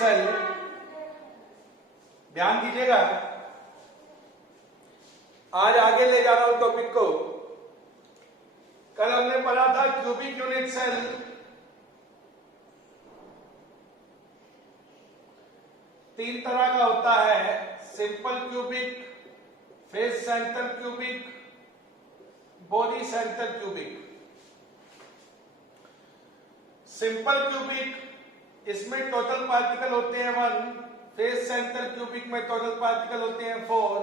Cell, ध्यान दीजिएगा, आज आगे ले जा रहा हूं टॉपिक को। कल हमने पढ़ा था क्यूबिक यूनिट सेल, तीन तरह का होता है, simple cubic, face centre cubic, body centre cubic. Simple cubic, इसमें टोटल पार्टिकल होते हैं 1, फेस सेंटर क्यूबिक में टोटल पार्टिकल होते हैं 4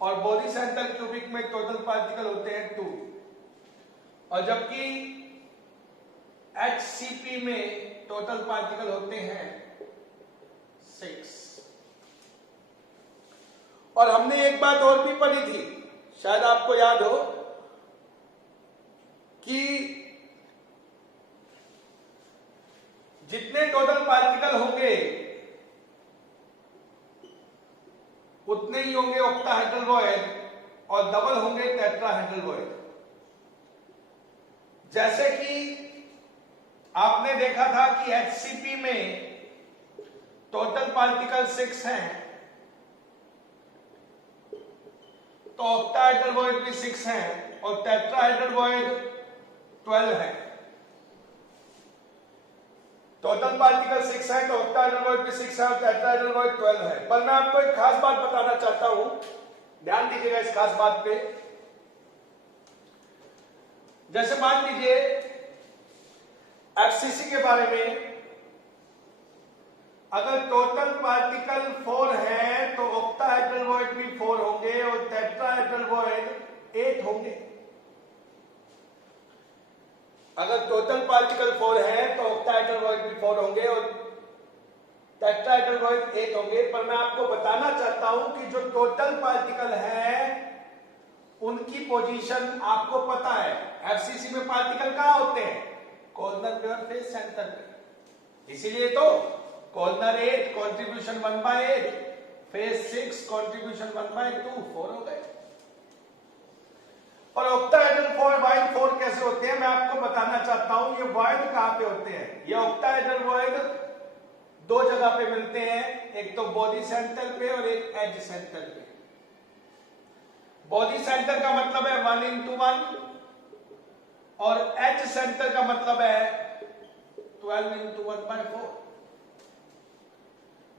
और बॉडी सेंटर क्यूबिक में टोटल पार्टिकल होते हैं 2। और जबकि HCP में टोटल पार्टिकल होते हैं 6। और हमने एक बात और भी पढ़ी थी, शायद आपको याद हो, कि जितने टोटल पार्टिकल होंगे उतने ही होंगे ऑक्टाहेड्रल वॉइड और डबल होंगे टेट्राहेड्रल वॉइड। जैसे कि आपने देखा था कि HCP में टोटल पार्टिकल 6 हैं, तो ऑक्टाहेड्रल वॉइड भी 6 हैं और टेट्राहेड्रल वॉइड 12 है। टोटल पार्टिकल 6 है तो ऑक्टाहेड्रल वॉइड भी 6 है और टेट्राहेड्रल वॉइड 12 है। पर मैं आपको एक खास बात बताना चाहता हूं, ध्यान दीजिएगा इस खास बात पे। जैसे मान लीजिए FCC के बारे में, अगर टोटल पार्टिकल 4 है तो ऑक्टाहेड्रल वॉइड भी 4 होंगे और टेट्राहेड्रल वॉइड 8 होंगे। अगर टोटल पार्टिकल 4 है तो ऑक्टाहेड्रल वॉइड भी 4 होंगे और टेट्राहेड्रल वॉइड 8 होंगे। पर मैं आपको बताना चाहता हूं कि जो टोटल पार्टिकल है उनकी पोजीशन आपको पता है। FCC में पार्टिकल कहां होते हैं? कॉर्नर पे और फेस सेंटर पे। इसीलिए तो कॉर्नर 8 कंट्रीब्यूशन 1/8, फेस 6 कंट्रीब्यूशन 1/2, 4 हो गए। और ऑक्टाहेड्रल वॉइड 4 कैसे होते हैं मैं आपको बताना चाहता हूं। ये वॉइड कहां पे होते हैं? ये ऑक्टाहेड्रल वॉइड दो जगह पे मिलते हैं, एक तो बॉडी सेंटर पे और एक एज सेंटर पे। बॉडी सेंटर का मतलब है 1:1 और एज सेंटर का मतलब है 12:1/4।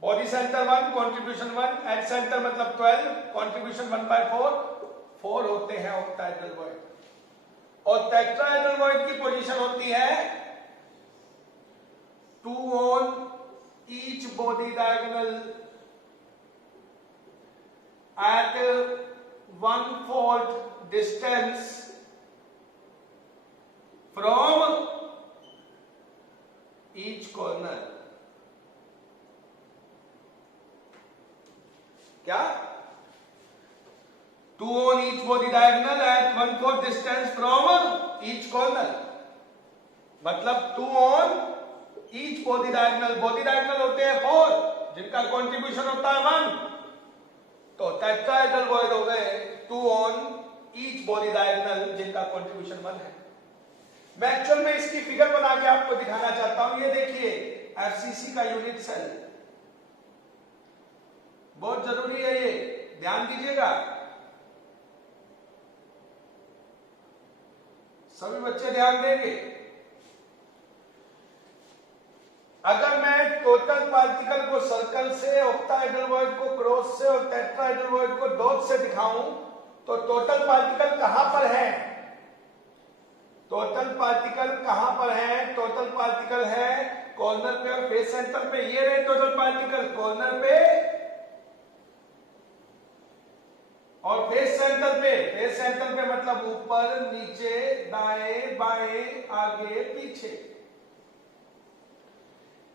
Body centre 1 contribution 1, edge centre मतलब 12 कंट्रीब्यूशन 1/4, 4 होते हैं ऑक्टाहेड्रल वॉइड। और टेट्राहेड्रल वॉइड की पोजीशन होती है 2 on each body diagonal at 1/4 distance from each corner। क्या? 2 on each body diagonal at 1/4 distance from each corner, मतलब 2 on each body diagonal। body diagonal होते हैं 4 जिनका कंट्रीब्यूशन होता है 1, तो टेट्राहेड्रल वॉइड हो गए 2 on each body diagonal जिनका कंट्रीब्यूशन 1 है। मैं एक्चुअल में इसकी फिगर बना के आपको दिखाना चाहता हूं। ये देखिए FCC का यूनिट सेल, बहुत जरूरी है, ये ध्यान दीजिएगा। सभी बच्चे ध्यान देंगे। अगर मैं टोटल पार्टिकल को सर्कल से, ऑक्टाहेड्रल वॉइड को क्रॉस से और टेट्राहेड्रल वॉइड को डॉट से दिखाऊं तो टोटल पार्टिकल कहां पर है? टोटल पार्टिकल कहां पर है? टोटल पार्टिकल है कॉर्नर पे और फेस सेंटर पे। ये रहे टोटल पार्टिकल कॉर्नर पे और फेस सेंटर पे। फेस सेंटर पे मतलब ऊपर, नीचे, दाएं, बाएं, आगे, पीछे।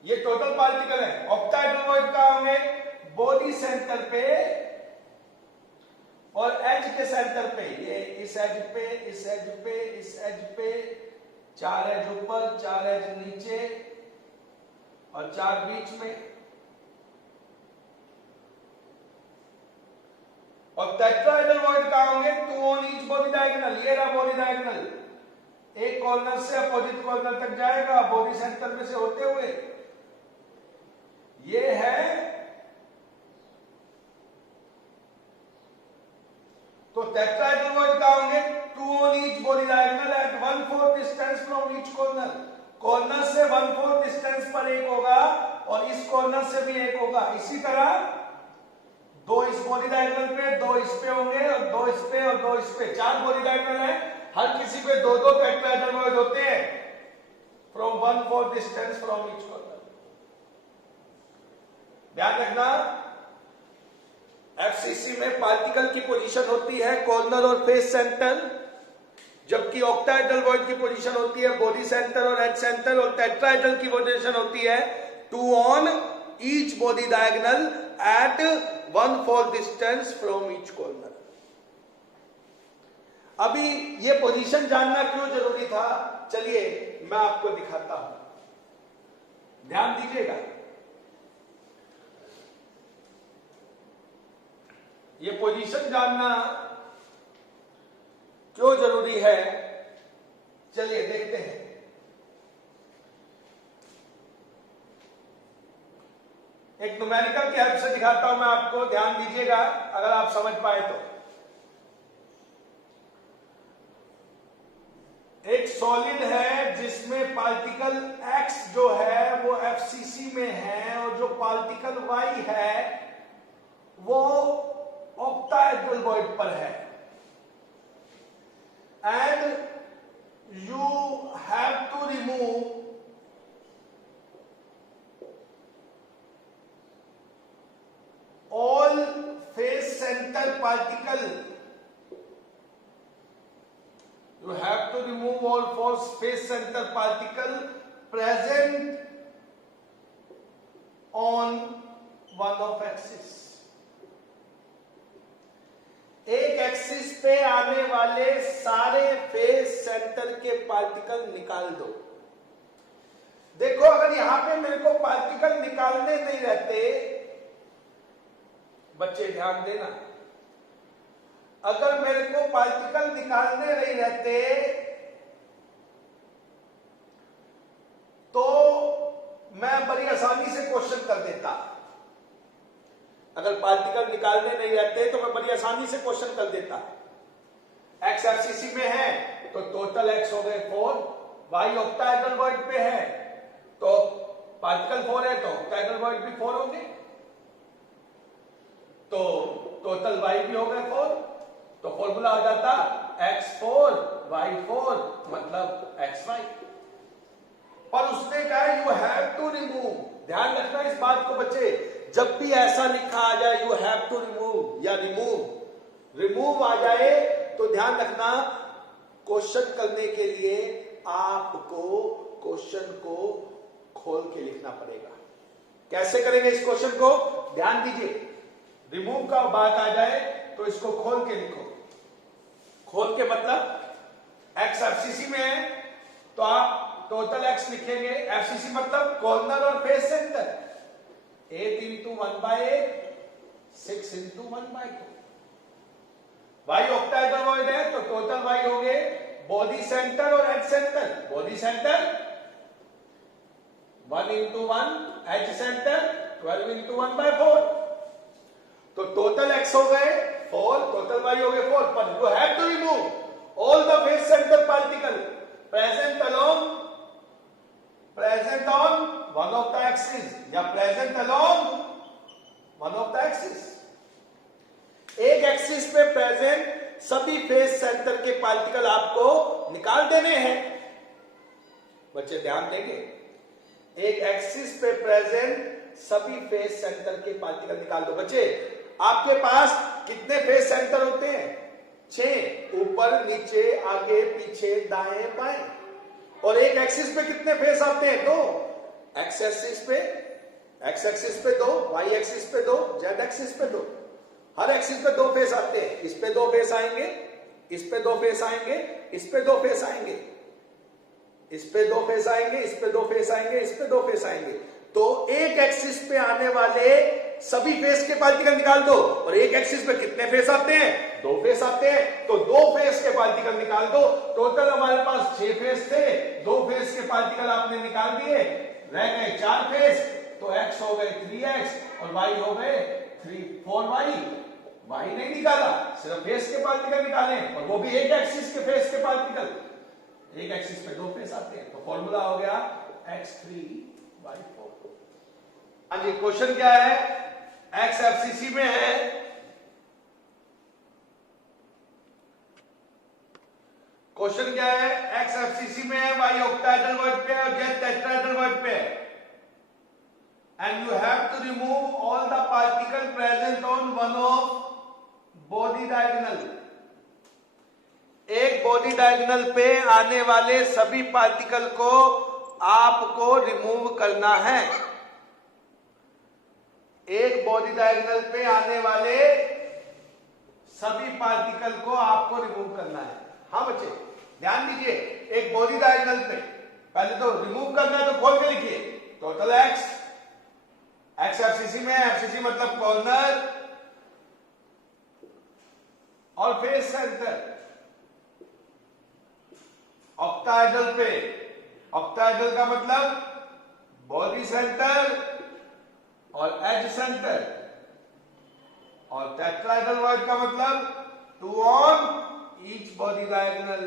ये टोटल पार्टिकल है। ऑक्टाहेड्रल वॉइड कहां होंगे? बॉडी सेंटर पे और एज के सेंटर पे। ये इस एज पे, इस एज पे, इस एज पे, 4 एज ऊपर, 4 एज नीचे और 4 बीच में। और टेट्राहेड्रल वॉइड कहां होंगे? 2 on each body diagonal। ये रहा बॉडी डायगोनल, एक कॉर्नर से अपोजिट कॉर्नर तक जाएगा बॉडी सेंटर में से होते हुए। ये ईच कॉर्नर। कॉर्नर से 1/4 डिस्टेंस पर एक होगा और इस कॉर्नर से भी एक होगा। इसी तरह दो इस बॉडी डायगोनल पे, दो इस पे होंगे और दो इस पे और दो इस पे। 4 बॉडी डायगोनल है, हर किसी पे दो दो टेट्राहेड्रल होते हैं from 1/4 distance from each corner. ध्यान रखना, एफसीसी में पार्टिकल की पोजीशन होती है कॉर्नर और फेस सेंटर, जबकि ऑक्टाहेड्रल वॉइड की पोजीशन होती है बॉडी सेंटर और एज सेंटर, और टेट्राहेड्रल की पोजीशन होती है 2 on each body diagonal at 1/4 distance from each corner. अभी ये पोजीशन जानना क्यों जरूरी था, चलिए मैं आपको दिखाता हूं, ध्यान दीजिएगा। ये पोजीशन जानना क्यों जरूरी है, चलिए देखते हैं। एक न्यूमेरिकल की हेल्प से दिखाता हूं मैं आपको, ध्यान दीजिएगा अगर आप समझ पाए तो। एक सॉलिड है जिसमें पार्टिकल X जो है वो एफसीसी में है और जो पार्टिकल Y है वो ऑक्टाहेड्रल वॉइड पर है, and you have to remove all face center particle. You have to remove all face center particle present on one of axis. एक एक्सिस पे आने वाले सारे फेस सेंटर के पार्टिकल निकाल दो। देखो अगर यहां पे मेरे को पार्टिकल निकालने नहीं रहते, बच्चे ध्यान देना, अगर मेरे को पार्टिकल निकालने नहीं रहते तो मैं बड़ी आसानी से क्वेश्चन कर देता। अगर पार्टिकल निकालने नहीं रहते तो मैं बड़ी आसानी से क्वेश्चन कर देता। एक्स एफसीसी में है तो टोटल एक्स हो गए 4, वाई ऑक्टाहेड्रल वॉइड पे है तो पार्टिकल 4 है तो ऑक्टाहेड्रल वॉइड भी 4 होंगे, तो टोटल y भी हो गए 4, तो फॉर्मूला आ जाता x4 y4 मतलब xy। पर उसने कहा यू हैव टू रिमूव। ध्यान रखना इस बात को बच्चे, जब भी ऐसा लिखा आ जाए यू हैव टू रिमूव या रिमूव आ जाए तो ध्यान रखना क्वेश्चन करने के लिए आपको क्वेश्चन को खोल के लिखना पड़ेगा। कैसे करेंगे इस क्वेश्चन को, ध्यान दीजिए। रिमूव का बात आ जाए तो इसको खोल के लिखो। खोल के मतलब एक्स एफसीसी में है तो आप टोटल एक्स लिखेंगे, एफसीसी मतलब कॉर्नर और face centre, 8 into 1/8 6 into 1/2। Y octahedral void है तो टोटल वाई हो गए बॉडी सेंटर और edge centre. Body centre 1 into 1, edge centre 12 into 1/4, तो टोटल एक्स हो गए 4, टोटल वाई हो गए 4। पर you have to remove all the face centre particle present on one of the axis या present along one of the axis. एक axis पे present सभी फेस सेंटर के पार्टिकल आपको निकाल देने हैं। बच्चे ध्यान देंगे, एक एक्सिस पे प्रेजेंट सभी फेस सेंटर के पार्टिकल निकाल दो। बच्चे आपके पास कितने फेस सेंटर होते हैं? 6, ऊपर नीचे आगे पीछे दाएं बाएं। और एक एक्सिस पे कितने फेस आते हैं? 2। एक्स एक्सिस पे 2, वाई एक्सिस पे 2, जेड एक्सिस पे 2। हर एक्सिस पे 2 फेस आते हैं। इस पे 2 फेस आएंगे, इस पे 2 फेस आएंगे, इस पे 2 फेस आएंगे, इस पे 2 फेस आएंगे, इस पे 2 फेस आएंगे, इस पे 2 फेस आएंगे। तो एक एक्सिस पे आने वाले सभी फेस के पार्टिकल निकाल दो। और एक एक्सिस पे कितने फेस आते हैं? 2 फेस आते हैं, तो 2 फेस के पार्टिकल निकाल दो। टोटल हमारे पास 6 फेस थे, 2 फेस के पार्टिकल आपने निकाल दिए, रह गए 4 फेस, तो x हो गए 3x और y हो गए 4y। y नहीं निकाला, सिर्फ फेस के पार्टिकल निकाले और वो भी एक एक्सिस के फेस के पार्टिकल। एक एक्सिस पे दो फेस आते हैं, तो फॉर्मूला हो गया x3y4। हाँ जी, क्वेश्चन क्या है, x एफसीसी में है, क्वेश्चन क्या है, x एफसीसी में है, y ऑक्टाहेड्रल वॉइड पे है और z टेट्राहेड्रल वॉइड पे है, and you have to remove all the particle present on one of body diagonal। एक बॉडी डायगोनल पे आने वाले सभी पार्टिकल को आपको रिमूव करना है। एक बॉडी डायगोनल पे आने वाले सभी पार्टिकल को आपको रिमूव करना है। हाँ बच्चे ध्यान दीजिए, एक बॉडी डायगोनल पे पहले तो रिमूव करना है, तो खोल के लिखिए टोटल एक्स एफसीसी में, एफसीसी मतलब कॉर्नर और फेस सेंटर। ऑक्टाहेड्रल पे, ऑक्टाहेड्रल का मतलब बॉडी सेंटर और एज सेंटर, और टेट्राहेड्रल वॉइड का मतलब 2 ऑन ईच बॉडी डायगोनल।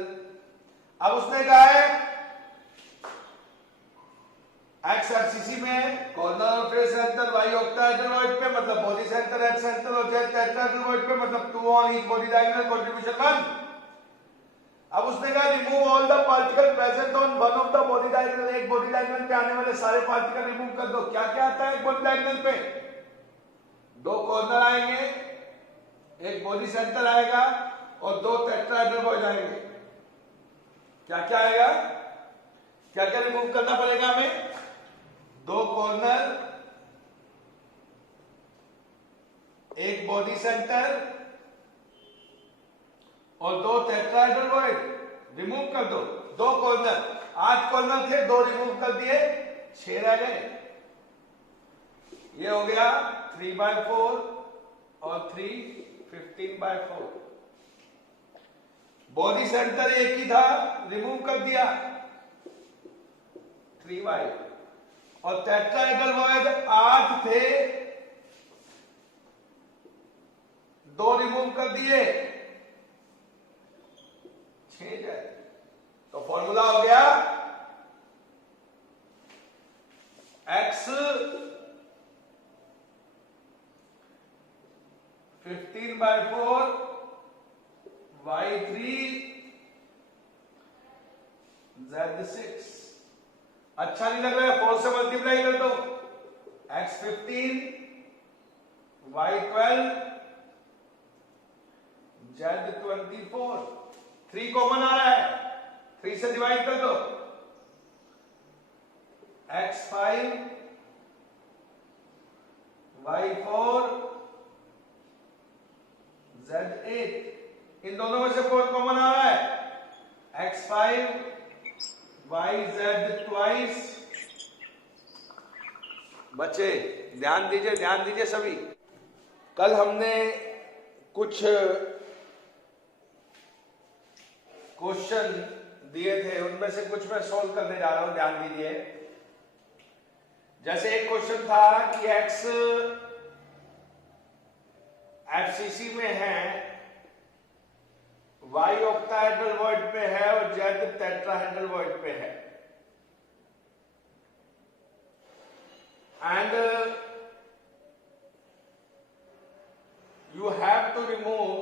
अब उसने कहा है एक्स एफसीसी में कॉर्नर और face centre, Y octahedral void पे मतलब बॉडी सेंटर एज सेंटर, और जेड टेट्राहेड्रल वॉइड पे मतलब 2 on each body diagonal, contribution 1। अब उसने कहा remove all the particle present on one of the body diagonal. एक बॉडी डायगोनल पे आने वाले सारे पार्टिकल रिमूव कर दो। क्या क्या आता है एक बॉडी डायगोनल पे, 2 कॉर्नर आएंगे, एक बॉडी सेंटर आएगा और 2 टेट्राहेड्रल वॉइड आएंगे। क्या क्या आएगा, क्या क्या रिमूव करना पड़ेगा हमें, 2 कॉर्नर, एक बॉडी सेंटर और 2 टेट्राहेड्रल वॉइड रिमूव कर दो। 2 कॉर्नर, 8 कॉर्नर थे, 2 रिमूव कर दिए, 6 रह गए। ये हो गया 3/4 और 3 15/4। बॉडी सेंटर एक ही था, रिमूव कर दिया 3y, और टेट्राहेड्रल वॉइड 8 थे, 2 रिमूव कर दिए, 6 जाए। तो फॉर्मूला हो गया x 15/4 y3 z6। अच्छा नहीं लग रहा है, 4 से मल्टीप्लाई कर दो, x 15 y 12 z 24। 3 कॉमन आ रहा है, 3 से डिवाइड कर दो, x 5 y 4 z 8। इन दोनों में से 4 कॉमन आ रहा है, x 5 y z ट्वाइस। बच्चे ध्यान दीजिए सभी। कल हमने कुछ क्वेश्चन दिए थे, उनमें से कुछ मैं सॉल्व करने जा रहा हूं, ध्यान दीजिए। जैसे एक क्वेश्चन था कि x एफसीसी में है, y ऑक्टाहेड्रल वॉइड पे है और z टेट्राहेड्रल वॉइड पे है, and you have to remove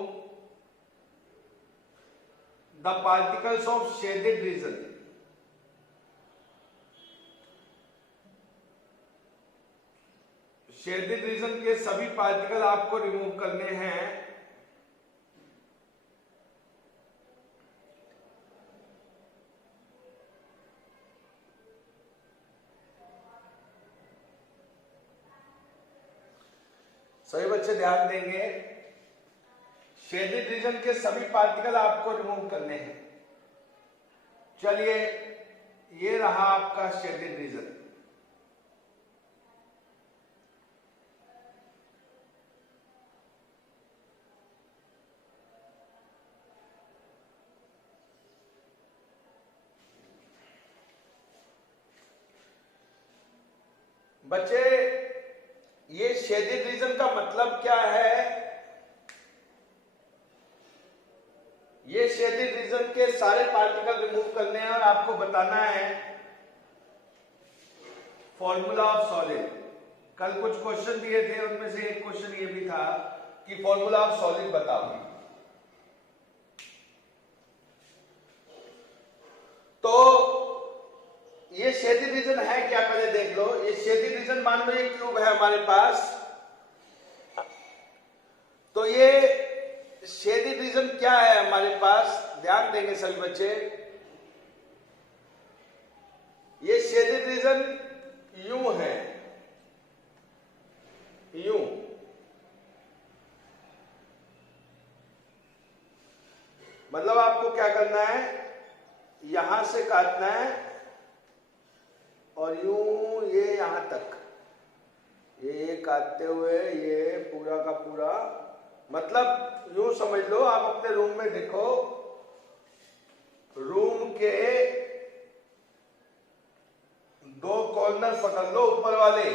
the particles of shaded region। Shaded region के सभी पार्टिकल आपको रिमूव करने हैं। सभी बच्चे ध्यान देंगे, शेडेड रीजन के सभी पार्टिकल आपको रिमूव करने हैं। चलिए ये रहा आपका शेडेड रीजन। बच्चे ये शेडेड रीजन का मतलब क्या है, ये शेडिड रीजन के सारे पार्टिकल रिमूव करने हैं और आपको बताना है फॉर्मूला ऑफ सॉलिड। कल कुछ क्वेश्चन दिए थे, उनमें से एक क्वेश्चन ये भी था कि फॉर्मूला ऑफ सॉलिड बताओ। तो ये शेडिड रीजन है क्या, पहले देख लो। ये शेडिड रीजन मान लो ये क्यूब है हमारे पास, तो ये शेडिड रीजन क्या है हमारे पास, ध्यान देंगे सभी बच्चे। ये शेडिड रीजन यूं है, यूं। मतलब आपको क्या करना है, यहां से काटना है और यूं ये यहां तक, ये काटते हुए ये पूरा का पूरा, मतलब यूं समझ लो आप अपने रूम में देखो, रूम के दो कॉर्नर पकड़ लो ऊपर वाले,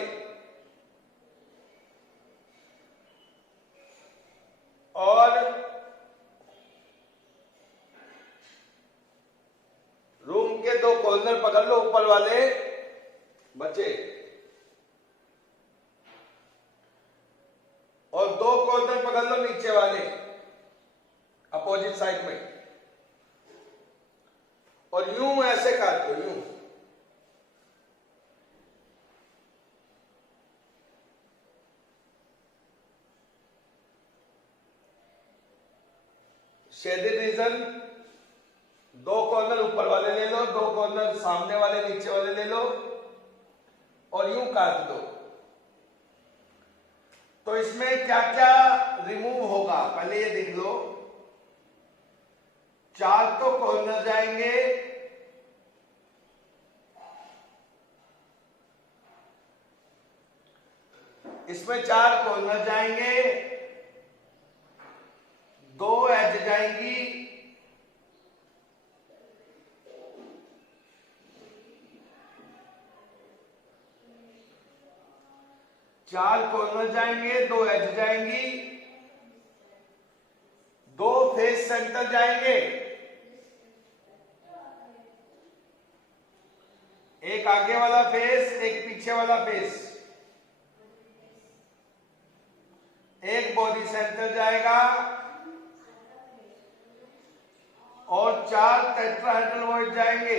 और रूम के दो कॉर्नर पकड़ लो ऊपर वाले बच्चे, और दो कॉर्नर पकड़ लो नीचे वाले अपोजिट साइड में, और यूं ऐसे काट दो, यूं। शेडिड रीजन दो कॉर्नर ऊपर वाले ले लो, दो कॉर्नर सामने वाले नीचे वाले ले लो और यूं काट दो। तो इसमें क्या क्या रिमूव होगा पहले ये देख लो। चार तो कॉर्नर जाएंगे, इसमें चार कॉर्नर जाएंगे, दो एज जाएंगी, चार कॉर्नर जाएंगे, दो एज जाएंगी, दो फेस सेंटर जाएंगे, एक आगे वाला फेस, एक पीछे वाला फेस, एक बॉडी सेंटर जाएगा, और चार टेट्राहेड्रल वॉइड जाएंगे,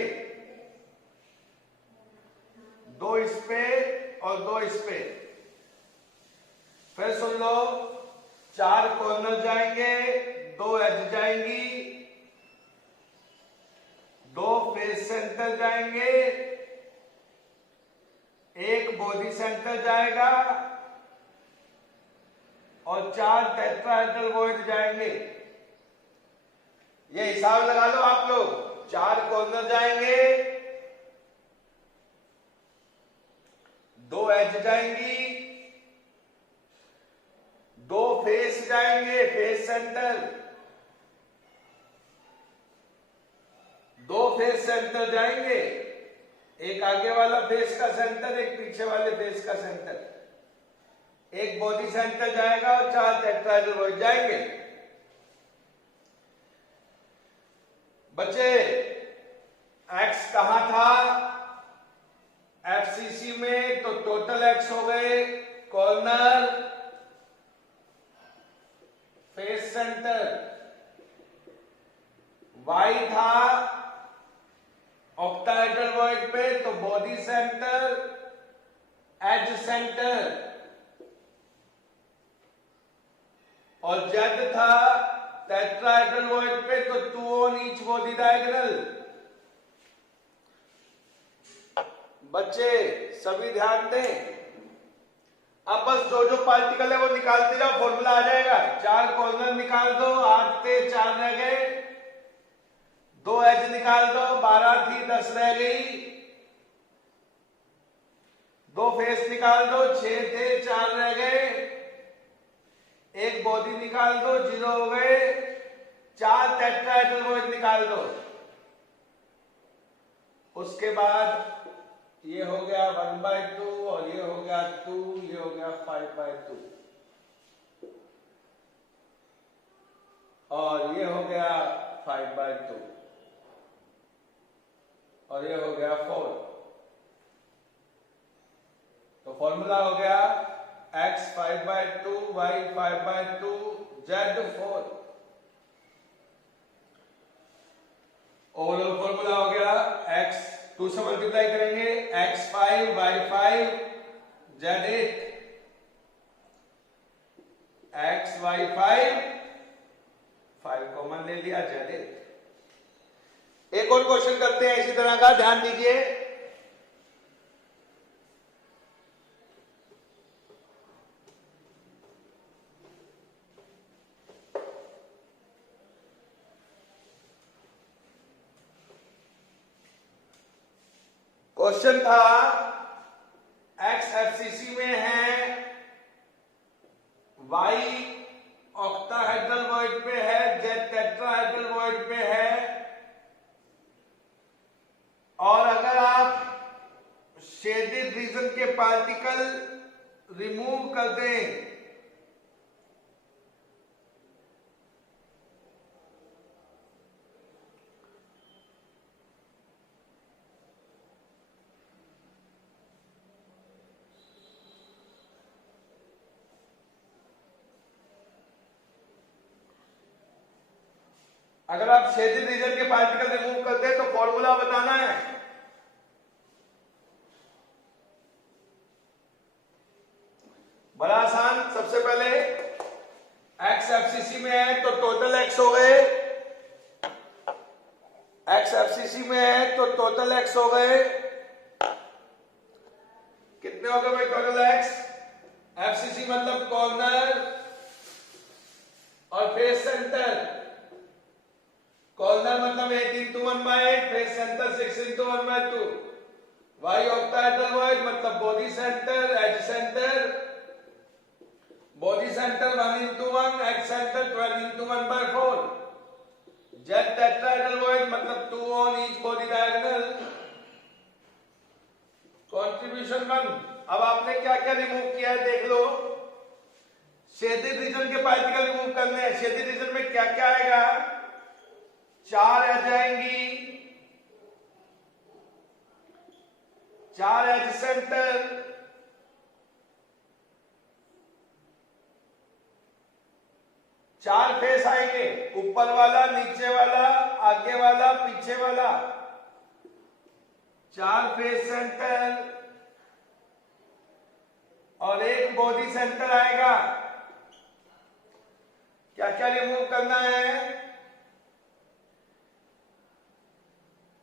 दो इस पे और दो इस पे। फिर सुन लो, चार कॉर्नर जाएंगे, दो एज जाएंगी, दो फेस सेंटर जाएंगे, एक बॉडी सेंटर जाएगा, और चार टेट्राहेड्रल वॉइड जाएंगे। ये हिसाब लगा लो आप लोग, चार कॉर्नर जाएंगे, दो एज जाएंगी, दो फेस जाएंगे, फेस सेंटर, दो फेस सेंटर जाएंगे, एक आगे वाला फेस का सेंटर, एक पीछे वाले फेस का सेंटर, एक बॉडी सेंटर जाएगा और चार टेट्राहेड्रल वॉइड जाएंगे। बच्चे एक्स कहां था, एफसीसी में, तो टोटल एक्स हो गए कॉर्नर, फेस सेंटर, वाई था ऑक्टाहेड्रल वॉइड पे, तो बॉडी सेंटर, एज सेंटर, और जेड था टेट्राहेड्रल वॉइड पे, तो two on each body diagonal. बच्चे सभी ध्यान दें, अब बस जो जो पार्टिकल है वो निकालते जाओ, फॉर्मूला आ जाएगा। चार कॉर्नर निकाल दो, 8 थे 4 रह गए, दो एज निकाल दो, 12 थी 10 रह गई, दो फेस निकाल दो, 6 थे 4 रह गए, एक बॉडी निकाल दो, 0 हो गए, चार टेट्राहेड्रल वॉइड निकाल दो। उसके बाद ये हो गया 1/2 और ये हो गया 2, ये हो गया 5/2, और ये हो गया 5/2 और ये हो गया 4। तो फॉर्मूला हो गया x 5/2, y 5/2, z 4। Overall formula हो गया x 2 से मल्टीप्लाई करेंगे x 5, y 5, z 8। x y 5 common ले लिया, z 8। एक और क्वेश्चन करते हैं इसी तरह का, ध्यान दीजिए। क्वेश्चन था x एफसीसी में है, y ऑक्टाहेड्रल वॉइड पे है, z टेट्राहेड्रल वॉइड पे है, और अगर आप शेडेड रीजन के पार्टिकल रिमूव कर दें अगर आप शेडेड रीजन के पार्टिकल रिमूव करते हैं तो फॉर्मूला बताना है। बड़ा आसान। सबसे पहले x एफसीसी में है तो टोटल x हो गए, x एफसीसी में है तो टोटल x हो गए। कितने हो गए भाई टोटल x? एफसीसी मतलब कॉर्नर और फेस सेंटर। कॉर्नर मतलब 8 into 1/8, face centre 6 into 1/2। y octahedral void मतलब body centre, edge centre. Body centre 1 into 1, edge centre 12 into 1/4। z tetrahedral void मतलब 2 on each body diagonal। Contribution 1। अब आपने क्या क्या remove किया है देख लो। शेडेड रीजन के पार्टिकल रिमूव करने हैं। शेडेड रीजन में क्या क्या आएगा? 4 एज आएंगी, 4 एज सेंटर, 4 फेस आएंगे, ऊपर वाला, नीचे वाला, आगे वाला, पीछे वाला। 4 फेस सेंटर और 1 बॉडी सेंटर आएगा। क्या क्या रिमूव करना है?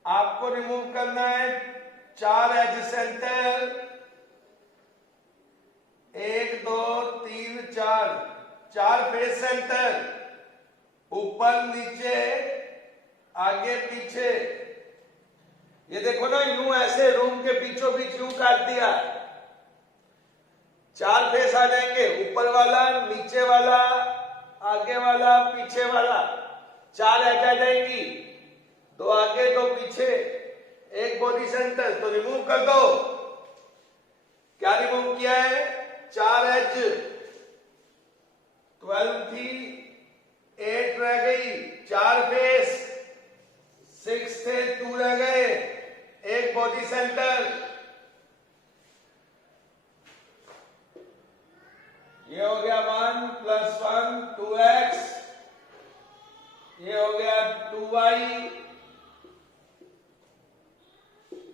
आपको रिमूव करना है 4 एज सेंटर, 1 2 3 4, 4 फेस सेंटर, ऊपर नीचे आगे पीछे। ये देखो ना, यूं ऐसे रूम के बीचों बीच यूं काट दिया। 4 फेस आ जाएंगे, ऊपर वाला, नीचे वाला, आगे वाला, पीछे वाला। 4 एज आ जाएंगी, 2 आगे 2 पीछे, 1 बॉडी सेंटर। तो रिमूव कर दो। क्या रिमूव किया है? 4 एज, 12 थी, 8 रह गई, 4 फेस, 6 थे, 2 रह गए, 1 बॉडी सेंटर। ये हो गया 1 + 1 2x, ये हो गया 2y।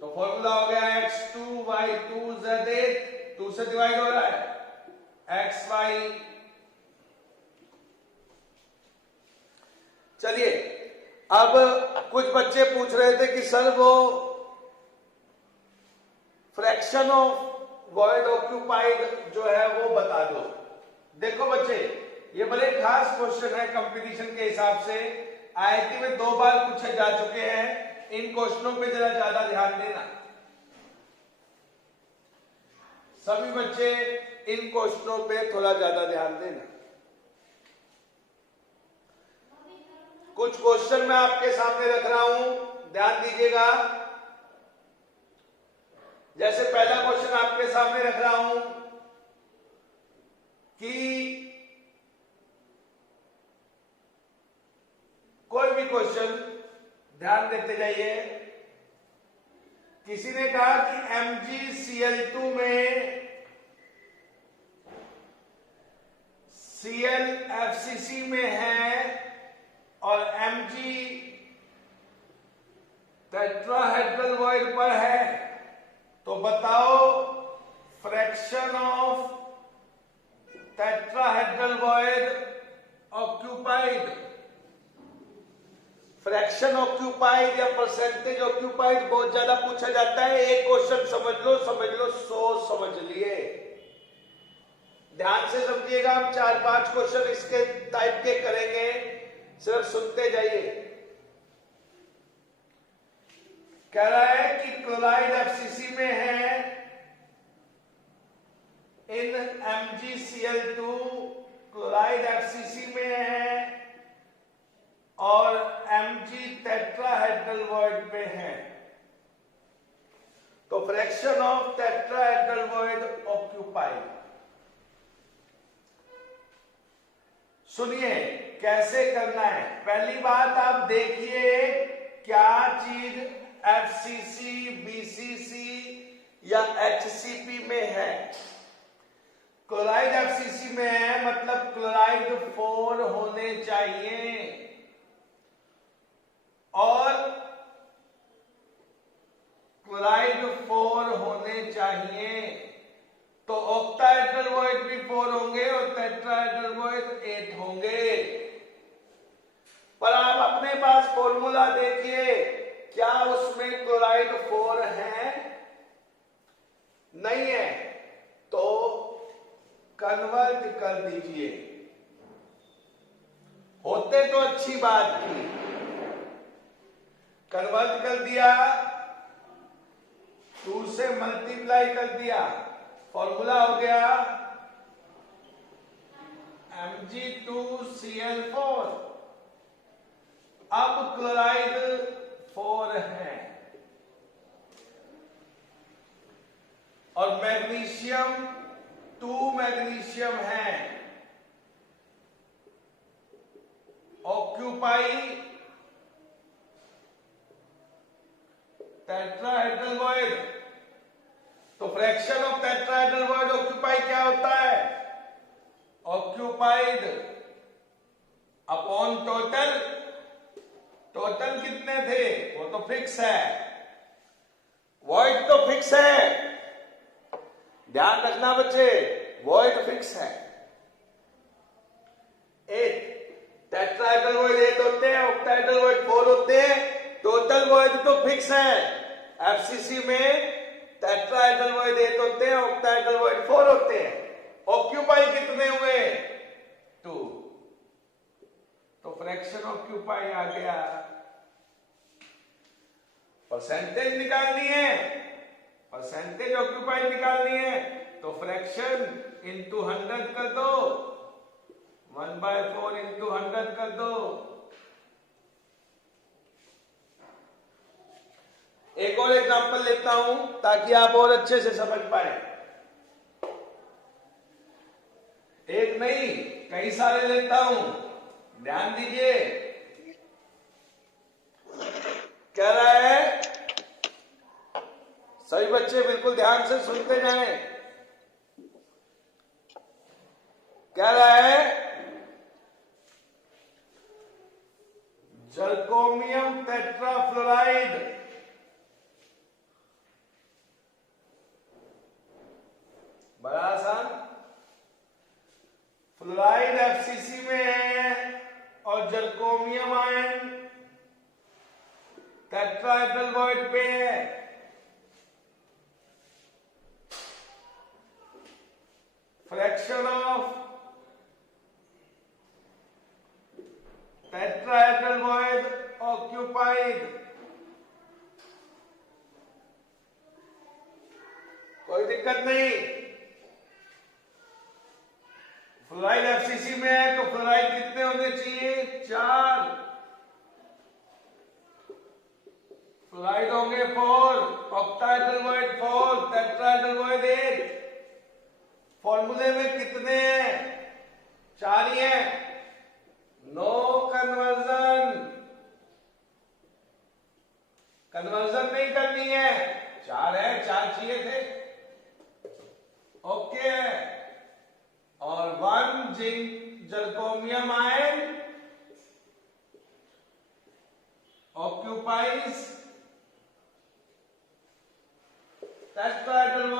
तो फॉर्मूला हो गया x2 y2 z8। 2 से डिवाइड हो रहा है xy। चलिए, अब कुछ बच्चे पूछ रहे थे कि सर वो फ्रैक्शन ऑफ वॉइड ऑक्यूपाइड जो है वो बता दो। देखो बच्चे, ये बड़े खास क्वेश्चन है कंपटीशन के हिसाब से। आईआईटी में 2 बार पूछे जा चुके हैं। इन क्वेश्चनों पे जरा ज्यादा ध्यान देना। सभी बच्चे इन क्वेश्चनों पे थोड़ा ज्यादा ध्यान देना। कुछ क्वेश्चन मैं आपके सामने रख रहा हूं, ध्यान दीजिएगा। जैसे पहला क्वेश्चन आपके सामने रख रहा हूं कि कोई भी क्वेश्चन ध्यान देते जाइए। किसी ने कहा कि MgCl2 में Cl FCC में है और Mg टेट्राहेड्रल वॉइड पर है, तो बताओ fraction of tetrahedral void occupied. Fraction occupied या परसेंटेज ऑक्यूपाइड बहुत ज्यादा पूछा जाता है। एक क्वेश्चन समझ लो 100 समझ लिए। ध्यान से समझिएगा, हम 4-5 क्वेश्चन इसके टाइप के करेंगे, सिर्फ सुनते जाइए। कह रहा है कि क्लोराइड FCC में है इन MgCl2, क्लोराइड FCC में है और Mg टेट्राहेड्रल वॉइड में है, तो fraction of tetrahedral void occupied. सुनिए कैसे करना है। पहली बात आप देखिए क्या चीज FCC, BCC या HCP में है। क्लोराइड FCC में है मतलब क्लोराइड 4 होने चाहिए और क्लोराइड 4 होने चाहिए, तो ऑक्टाहेड्रल वॉइड भी 4 होंगे और टेट्राहेड्रल वॉइड 8 होंगे। पर आप अपने पास फॉर्मूला देखिए, क्या उसमें क्लोराइड 4 है? नहीं है, तो कन्वर्ट कर दीजिए। होते तो अच्छी बात थी, कन्वर्ट कर दिया, 2 से मल्टीप्लाई कर दिया, फॉर्मूला हो गया Mg2Cl4। अब क्लोराइड 4 है और मैग्नीशियम 2 मैग्नीशियम है। ऑक्यूपाई टेट्राहेड्रल वॉइड, तो fraction of tetrahedral void occupy क्या होता है? Occupied upon total. टोटल कितने थे वो तो फिक्स है, वॉइड तो फिक्स है। ध्यान रखना बच्चे, वॉइड फिक्स है 8। टेट्राहेड्रल वॉइड 8 होते हैं, ऑक्टाहेड्रल वॉइड 4 होते हैं। टोटल वॉइड तो फिक्स है। FCC में टेट्राहेड्रल वॉइड 8 होते हैं, ऑक्टाहेड्रल वॉइड 4 होते हैं। ऑक्यूपाई कितने हुए? 2, तो फ्रैक्शन ऑक्यूपाई आ गया। परसेंटेज निकालनी है, परसेंटेज ऑक्यूपाई निकालनी है, तो फ्रैक्शन इंटू 100 कर दो, 1/4 इंटू 100 कर दो। एक और एग्जांपल लेता हूं ताकि आप और अच्छे से समझ पाए। एक नहीं कई सारे लेता हूं, ध्यान दीजिए। कह रहा है, सभी बच्चे बिल्कुल ध्यान से सुनते जाएं। कह रहा है जर्कोमियम टेट्राफ्लोराइड बड़ा आसान। फ्लोराइड FCC में है और जर्कोमियम आयन टेट्राहेड्रल वॉइड पे है। Fraction of tetrahedral void occupied, कोई दिक्कत नहीं। फ्लोराइड FCC में है तो फ्लोराइड कितने होने चाहिए? 4। फ्लोराइड होंगे 4, ऑक्टाहेड्रल वॉइड 4, टेट्राहेड्रल वॉइड 8। फॉर्मूले में कितने हैं? 4 ही हैं। नो कन्वर्जन, कन्वर्जन नहीं करनी है, 4 है, 4 चाहिए थे, ओके। और 1 zinc zirconium ion occupies tetrahedral,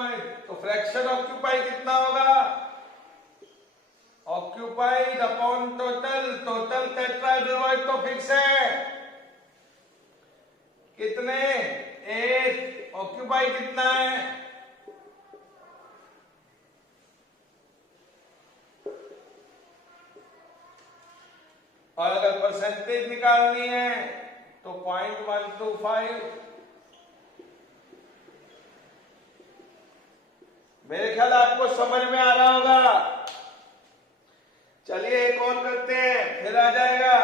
तो फ्रैक्शन ऑक्यूपाई कितना होगा, occupied upon total, total tetrahedral तो फिक्स है, कितने 8, ऑक्यूपाई कितना है, और अगर परसेंटेज निकालनी है तो 0.125। मेरे ख्याल आपको समझ में आ रहा होगा। चलिए एक और करते हैं, फिर आ जाएगा।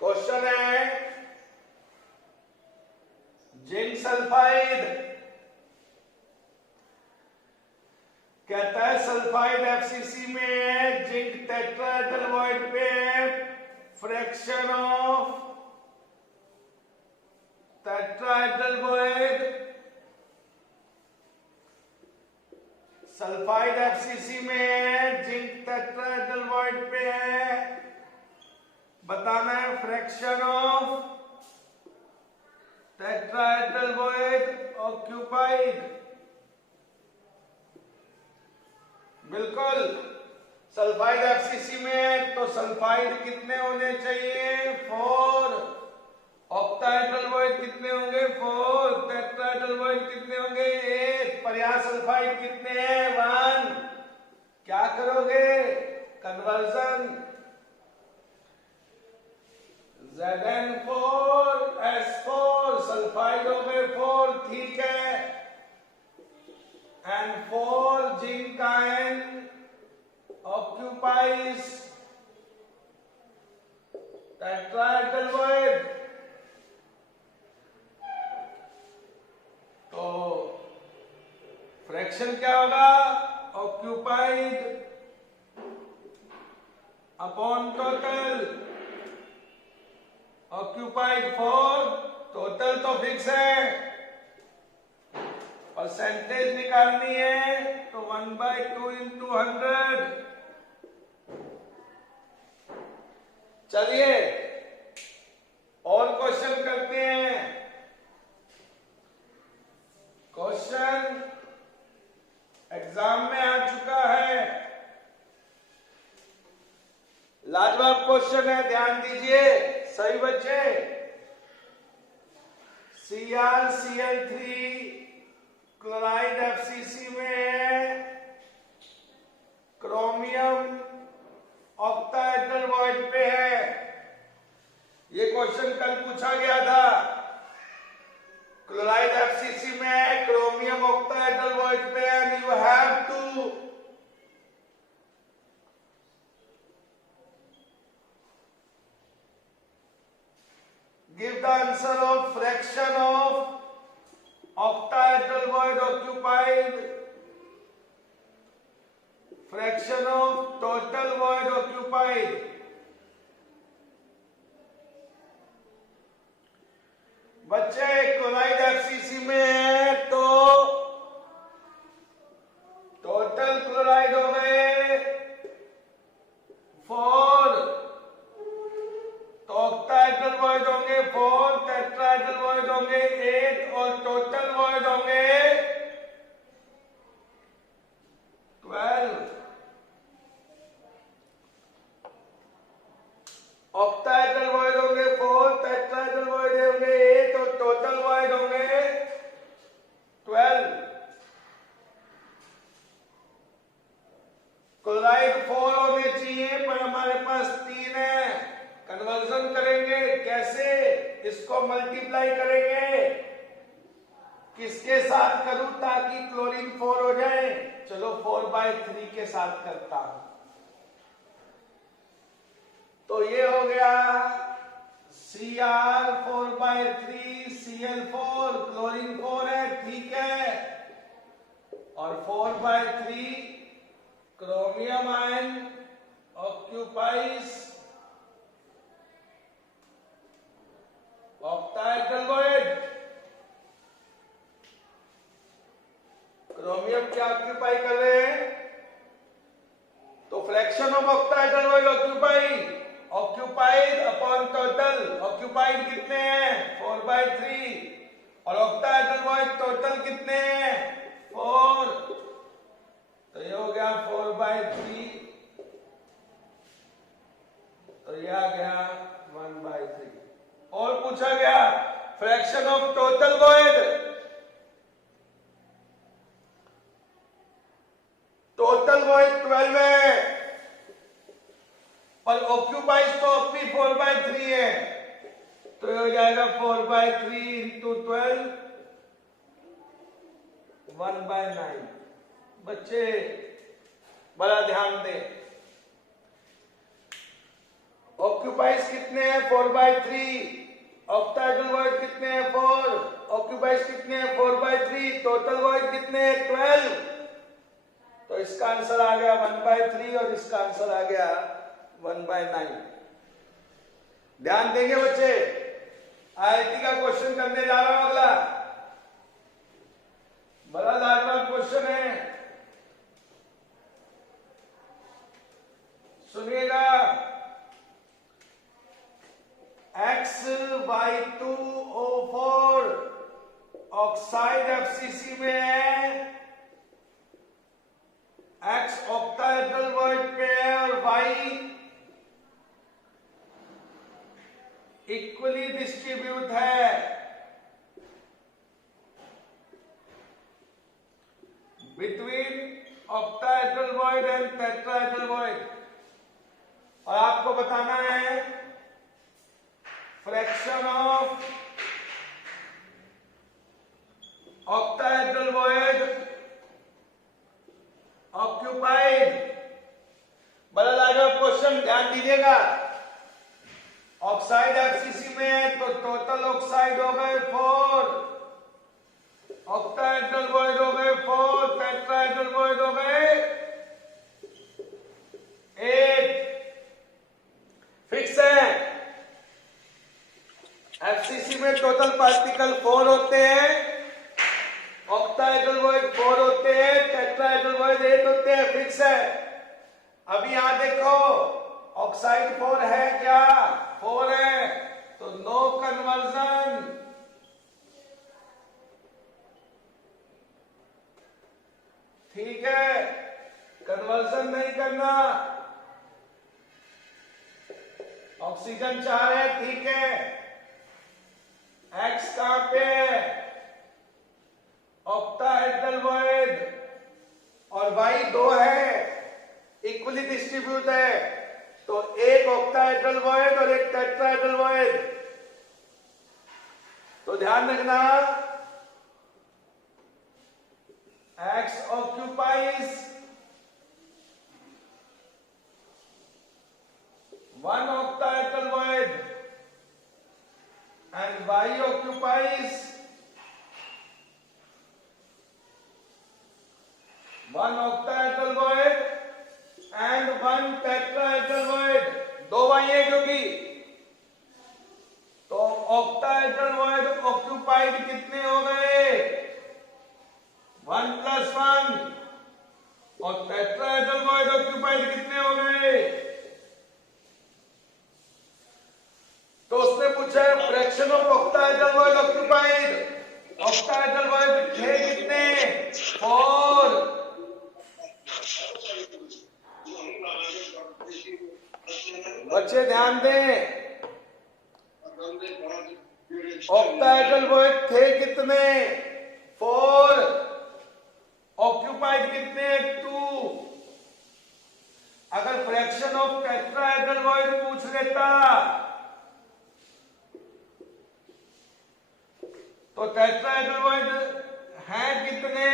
क्वेश्चन है जिंक सल्फाइड, कहता है सल्फाइड एफसीसी में जिंक टेट्राहेड्रल पे fraction of tetrahedral void, sulphide FCC में जिंक टेट्राहेड्रल वॉइड पे है, बताना है fraction of tetrahedral void occupied. बिल्कुल, सल्फाइड एफसीसी में तो सल्फाइड कितने होने चाहिए 4, ऑक्टाहेड्रल वॉइड कितने होंगे 4, टेट्राहेड्रल वॉइड कितने होंगे 8, पर यहां सल्फाइड कितने हैं 1। क्या करोगे, कन्वर्जन, Zn4S4, सल्फाइड हो गए 4, ठीक है, and 4 zinc ion occupies tetrahedral void। तो फ्रैक्शन क्या होगा, occupied upon total, occupied 4, total तो फिक्स है, परसेंटेज निकालनी है तो 1/2 into 100। चलिए और क्वेश्चन करते हैं। क्वेश्चन एग्जाम में आ चुका है, लाजवाब क्वेश्चन है, ध्यान दीजिए सही बच्चे। CrCl3 क्लोराइड एफसीसी में क्रोमियम ऑक्टाहेड्रल वॉइड पे है। ये क्वेश्चन कल पूछा गया था, क्लोराइड एफसीसी में क्रोमियम ऑक्टाहेड्रल वॉइड पे है, and you have to give the answer of fraction of octahedral void occupied, fraction of total void occupied। बच्चे क्लोराइड एफसीसी में है तो टोटल क्लोराइड हो गए 4, तो ऑक्टाहेड्रल वॉइड होंगे 4, टेट्राहेड्रल वॉइड होंगे 8, और टोटल वॉइड होंगे 12। ऑक्टाहेड्रल वॉइड होंगे 4, टेट्राहेड्रल वॉइड होंगे 8, और टोटल वॉइड होंगे 12। क्लोराइड 4 होने चाहिए, पर हमारे पास 3 है। कन्वर्जन करेंगे कैसे, इसको मल्टीप्लाई करेंगे, किसके साथ करूं ताकि क्लोरीन 4 हो जाए, चलो 4/3 के साथ करता हूं। तो ये हो गया Cr 4/3 Cl4, क्लोरीन 4 है, ठीक है, और 4/3 chromium ion occupies octahedral void. Chromium क्या ऑक्यूपाई कर रहे हैं? तो fraction of octahedral void occupied upon total, occupied कितने हैं? 4/3 और ऑक्टाहेड्रल वॉइड टोटल कितने हैं? 4। तो ये हो गया 4/3, तो ये आ गया 1/3। और पूछा गया fraction of total void, total void 12 है और ऑक्यूपाइज तो अब भी 4/3 है, तो ये हो जाएगा 4/3 इंटू 12 1/9। बच्चे बड़ा ध्यान दें, ऑक्यूपाइज कितने हैं? 4/3, ऑक्टाहेड्रल वॉइड कितने हैं? 4, ऑक्यूपाइज कितने हैं? 4/3, टोटल वॉइड कितने हैं? 12। तो इसका आंसर आ गया 1/3 और इसका आंसर आ गया 1/9। ध्यान देंगे बच्चे, आईआईटी का क्वेश्चन करने जा रहा हूं अगला, बड़ा लाजवाब क्वेश्चन है, सुनिएगा। XY2O4 ऑक्साइड एफसीसी में है, X ऑक्टाहेड्रल वॉइड पे है और Y इक्वली डिस्ट्रीब्यूट है। Between octahedral void and tetrahedral void, और आपको बताना है fraction of octahedral void occupied. बड़ा लाजवाब क्वेश्चन, ध्यान दीजिएगा। ऑक्साइड एफसीसी में है तो टोटल ऑक्साइड हो गए 4, ऑक्टाहेड्रल वॉइड हो गए 4, टेट्राहेड्रल वॉइड हो गए 8। फिक्स है, एफसीसी में टोटल पार्टिकल 4 होते हैं, ऑक्टाहेड्रल वॉइड 4 होते हैं, टेट्राहेड्रल वॉइड 8 होते हैं। फिक्स है। अब यहां देखो, ऑक्साइड 4 है क्या? 4 है, तो नो कन्वर्जन। ठीक है, कन्वर्जन नहीं करना। ऑक्सीजन 4 है, ठीक है। एक्स कहां पे है? ऑक्टाहेड्रल वॉइड, और वाई 2 है, इक्वली डिस्ट्रीब्यूट है, तो एक ऑक्टाहेड्रल वॉइड और एक टेट्राहेड्रल वॉइड। तो ध्यान रखना, x occupies 1 octahedral void and Y occupies 1 octahedral void and 1 tetrahedral void। 2 Y है क्योंकि, तो octahedral void occupied कितने हो गए? 1 + 1, और tetrahedral void occupied कितने हो गए? तो उसने पूछा है fraction of octahedral void occupied, octahedral void थे कितने? 4। बच्चे ध्यान दें, ऑक्टाहेड्रल वॉइड थे कितने? 4, ऑक्यूपाइड कितने? 2। अगर फ्रैक्शन ऑफ टेट्राहेड्रल वॉइड पूछ लेता तो टेट्राहेड्रल वॉइड हैं कितने?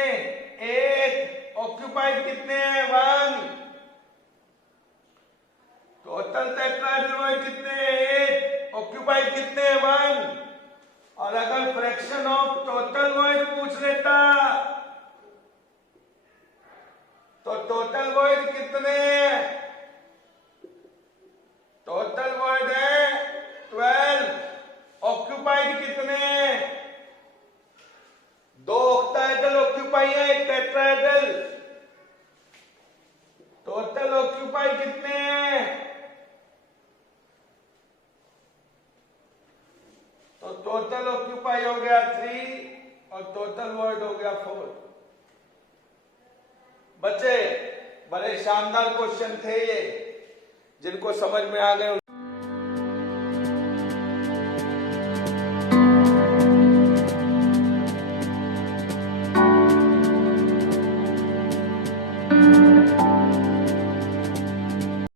8, ऑक्यूपाइड कितने हैं? 1। टोटल टेट्राहेड्रल वॉइड कितने? 8, ऑक्यूपाइड कितने? 1। और अगर फ्रैक्शन ऑफ टोटल वॉइड पूछ लेता तो टोटल वर्ड कितने हैं? टोटल वर्ड है 12। ऑक्यूपाइड कितने हैं? 2 ऑक्टाहेड्रल ऑक्यूपाई है, 1 टेट्राहेड्रल। टोटल ऑक्यूपाई कितने हैं? तो टोटल ऑक्यूपाई हो गया 3 और टोटल वर्ड हो गया 4। बच्चे बड़े शानदार क्वेश्चन थे ये, जिनको समझ में आ गए